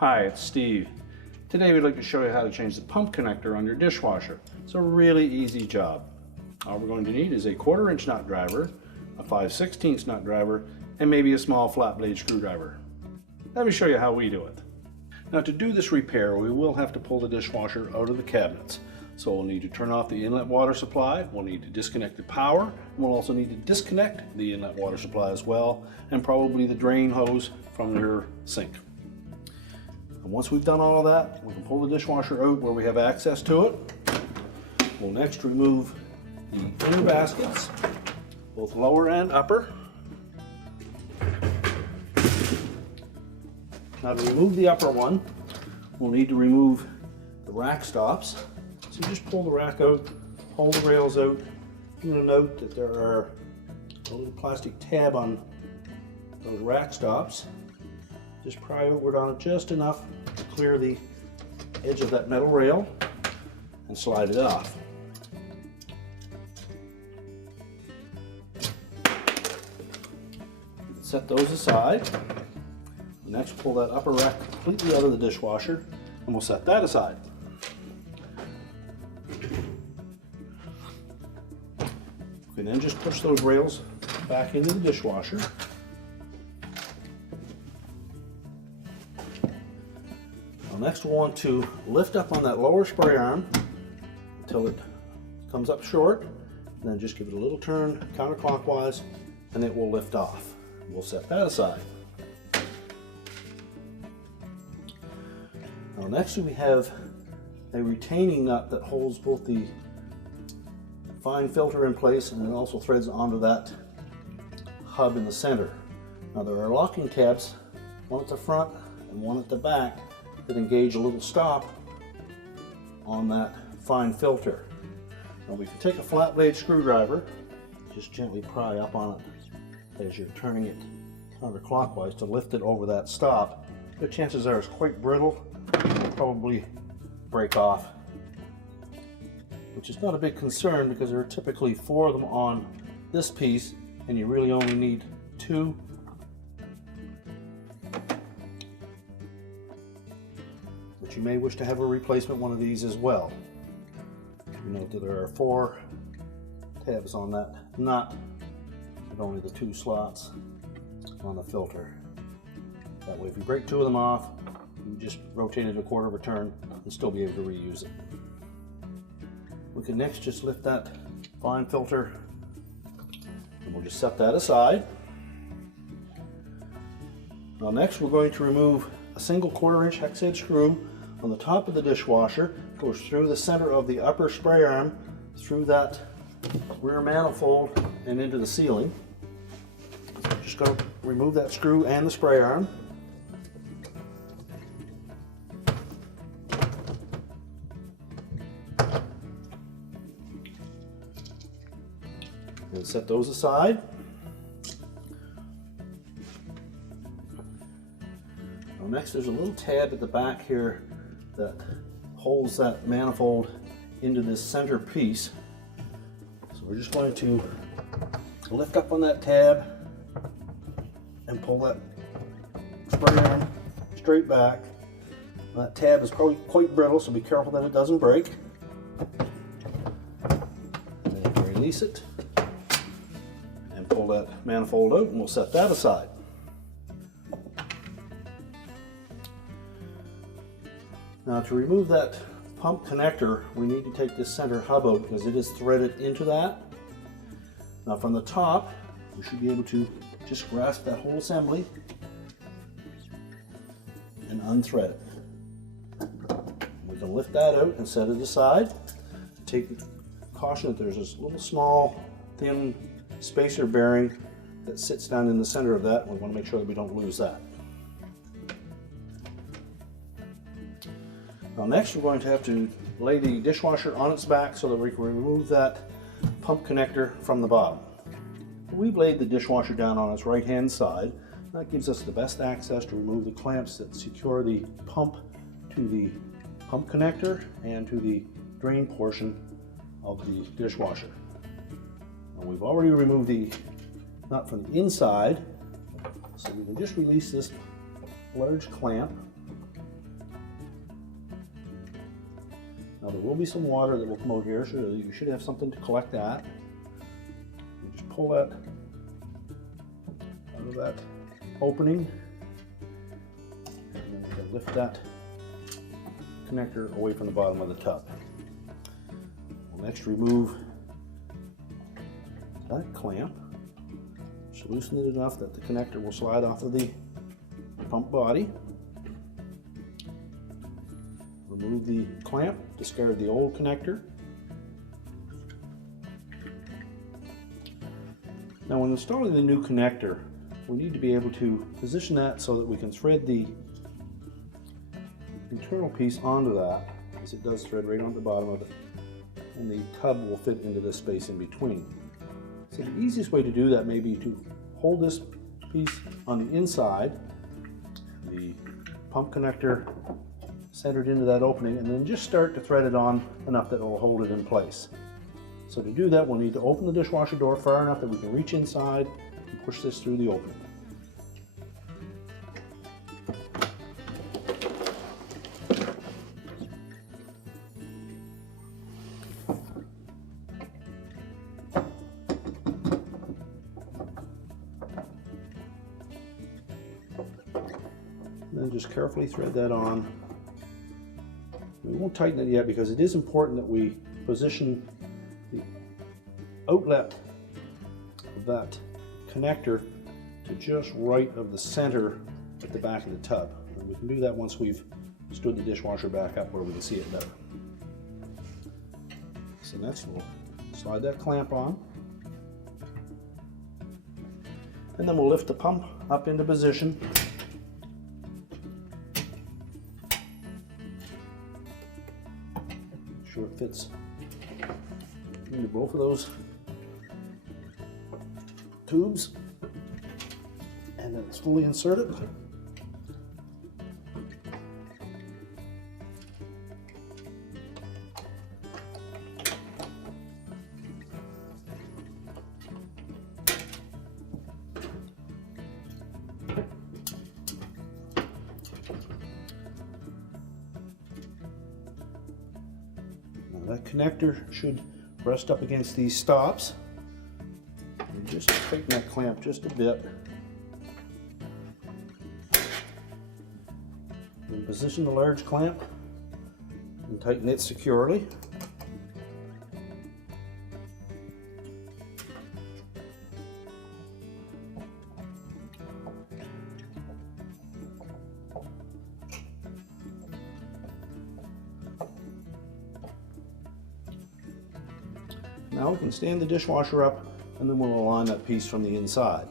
Hi, it's Steve. Today we'd like to show you how to change the pump connector on your dishwasher. It's a really easy job. All we're going to need is a 1/4 inch nut driver, a 5/16 nut driver, and maybe a small flat blade screwdriver. Let me show you how we do it. Now to do this repair, we will have to pull the dishwasher out of the cabinets. So we'll need to turn off the inlet water supply, we'll need to disconnect the power, and we'll also need to disconnect the inlet water supply as well, and probably the drain hose from your sink. And once we've done all of that, we can pull the dishwasher out where we have access to it. We'll next remove the inner baskets, both lower and upper. Now to remove the upper one, we'll need to remove the rack stops. So just pull the rack out, pull the rails out. You'll note that there are a little plastic tab on those rack stops. Just pry outward on it just enough to clear the edge of that metal rail and slide it off. Set those aside. Next, pull that upper rack completely out of the dishwasher and we'll set that aside. We can then just push those rails back into the dishwasher. Next we'll want to lift up on that lower spray arm until it comes up short, and then just give it a little turn counterclockwise and it will lift off. We'll set that aside. Now next we have a retaining nut that holds both the fine filter in place and it also threads onto that hub in the center. Now there are locking tabs, one at the front and one at the back, that engage a little stop on that fine filter. Now we can take a flat blade screwdriver, just gently pry up on it as you're turning it counterclockwise to lift it over that stop. The chances are it's quite brittle, it'll probably break off, which is not a big concern because there are typically 4 of them on this piece and you really only need 2. But you may wish to have a replacement one of these as well. You note that there are 4 tabs on that nut, with only the 2 slots on the filter. That way if you break 2 of them off, you just rotate it a 1/4 of a turn and still be able to reuse it. We can next just lift that fine filter and we'll just set that aside. Now next we're going to remove a single 1/4 inch hex head screw on the top of the dishwasher. It goes through the center of the upper spray arm, through that rear manifold and into the ceiling. So I'm just going to remove that screw and the spray arm. And set those aside. Now next there's a little tab at the back here that holds that manifold into this center piece. So we're just going to lift up on that tab and pull that spray arm straight back. That tab is probably quite brittle, so be careful that it doesn't break. And then release it and pull that manifold out and we'll set that aside. Now to remove that pump connector, we need to take this center hub out because it is threaded into that. Now from the top, we should be able to just grasp that whole assembly and unthread it. We can lift that out and set it aside. Take caution that there's this little small, thin spacer bearing that sits down in the center of that. We want to make sure that we don't lose that. Now next we're going to have to lay the dishwasher on its back so that we can remove that pump connector from the bottom. We've laid the dishwasher down on its right hand side. That gives us the best access to remove the clamps that secure the pump to the pump connector and to the drain portion of the dishwasher. Now we've already removed the nut from the inside, so we can just release this large clamp Now there will be some water that will come out here, so you should have something to collect that. You just pull that out of that opening, and then you can lift that connector away from the bottom of the tub. We'll next remove that clamp. Just loosen it enough that the connector will slide off of the pump body. Remove the clamp, discard the old connector. Now when installing the new connector, we need to be able to position that so that we can thread the internal piece onto that, as it does thread right on the bottom of it, and the tub will fit into this space in between. So the easiest way to do that may be to hold this piece on the inside, the pump connector centered into that opening, and then just start to thread it on enough that it will hold it in place. So to do that, we'll need to open the dishwasher door far enough that we can reach inside and push this through the opening. Then just carefully thread that on. We won't tighten it yet because it is important that we position the outlet of that connector to just right of the center at the back of the tub. And we can do that once we've stood the dishwasher back up where we can see it better. So next we'll slide that clamp on. And then we'll lift the pump up into position. Make sure it fits into both of those tubes, and then it's fully inserted. That connector should rest up against these stops. And just tighten that clamp just a bit. And position the large clamp and tighten it securely. Now we can stand the dishwasher up, and then we'll align that piece from the inside.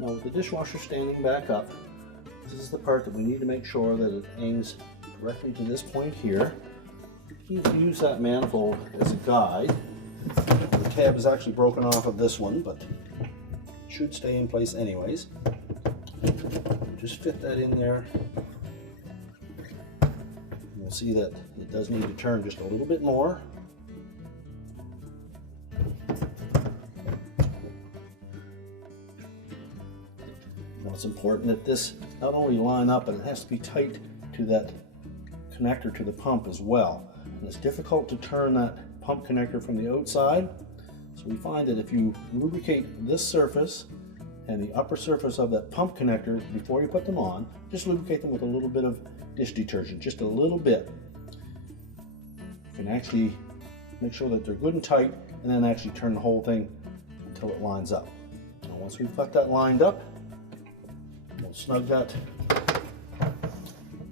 Now with the dishwasher standing back up, this is the part that we need to make sure that it aims directly to this point here. You can use that manifold as a guide. The tab is actually broken off of this one, but it should stay in place anyways. Just fit that in there. You'll see that it does need to turn just a little bit more. It's important that this not only line up, but it has to be tight to that connector to the pump as well. And it's difficult to turn that pump connector from the outside, so we find that if you lubricate this surface and the upper surface of that pump connector before you put them on, just lubricate them with a little bit of dish detergent, just a little bit. You can actually make sure that they're good and tight, and then actually turn the whole thing until it lines up. Now once we've got that lined up, we'll snug that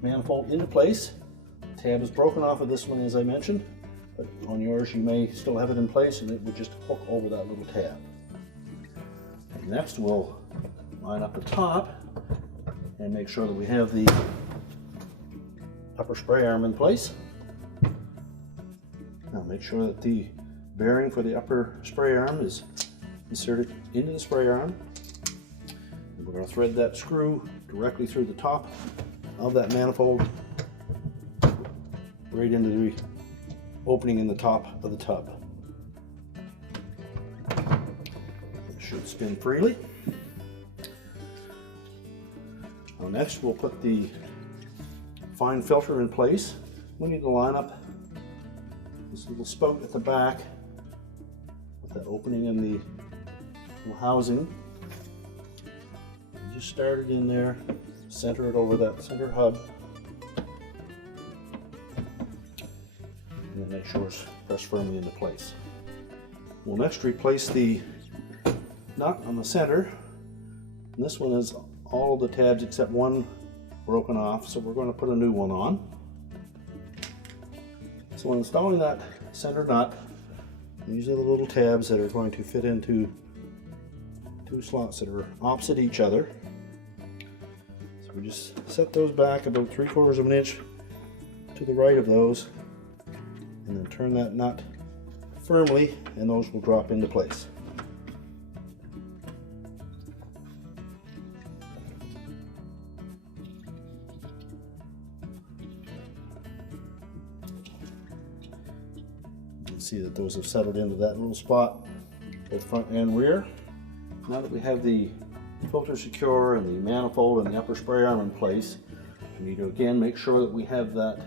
manifold into place. The tab is broken off of this one, as I mentioned, but on yours you may still have it in place, and it would just hook over that little tab. And next we'll line up the top and make sure that we have the upper spray arm in place. Now make sure that the bearing for the upper spray arm is inserted into the spray arm. We're going to thread that screw directly through the top of that manifold, right into the opening in the top of the tub. It should spin freely. Now next we'll put the fine filter in place. we need to line up this little spout at the back with that opening in the little housing. Just start it in there, center it over that center hub, and then make sure it's pressed firmly into place. We'll next replace the nut on the center. And this one is all the tabs except one broken off, so we're going to put a new one on. So when installing that center nut, these are the little tabs that are going to fit into two slots that are opposite each other. So we just set those back about 3/4 of an inch to the right of those, and then turn that nut firmly, and those will drop into place. You can see that those have settled into that little spot, both front and rear. Now that we have the filter secure and the manifold and the upper spray arm in place, we need to again make sure that we have that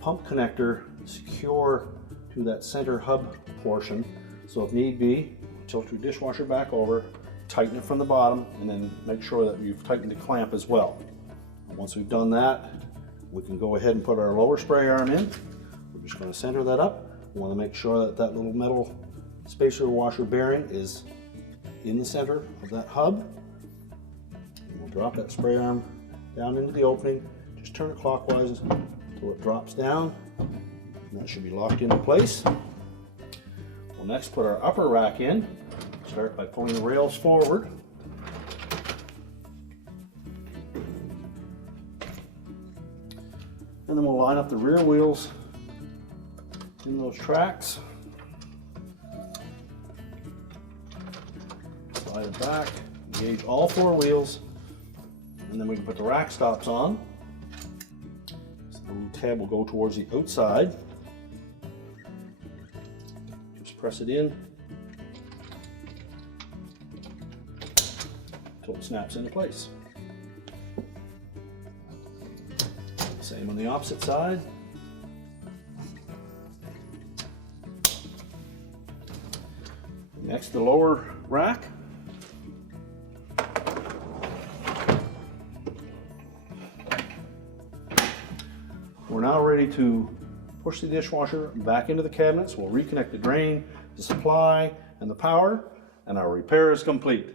pump connector secure to that center hub portion. So if need be, tilt your dishwasher back over, tighten it from the bottom, and then make sure that you've tightened the clamp as well. And once we've done that, we can go ahead and put our lower spray arm in. We're just going to center that up. We want to make sure that that little metal spacer washer bearing is in the center of that hub. And we'll drop that spray arm down into the opening. Just turn it clockwise until it drops down. And that should be locked into place. We'll next put our upper rack in. Start by pulling the rails forward. And then we'll line up the rear wheels in those tracks. Slide it back, engage all 4 wheels, and then we can put the rack stops on. So the little tab will go towards the outside. Just press it in until it snaps into place. Same on the opposite side. Next, the lower rack. We're now ready to push the dishwasher back into the cabinets. We'll reconnect the drain, the supply, and the power, and our repair is complete.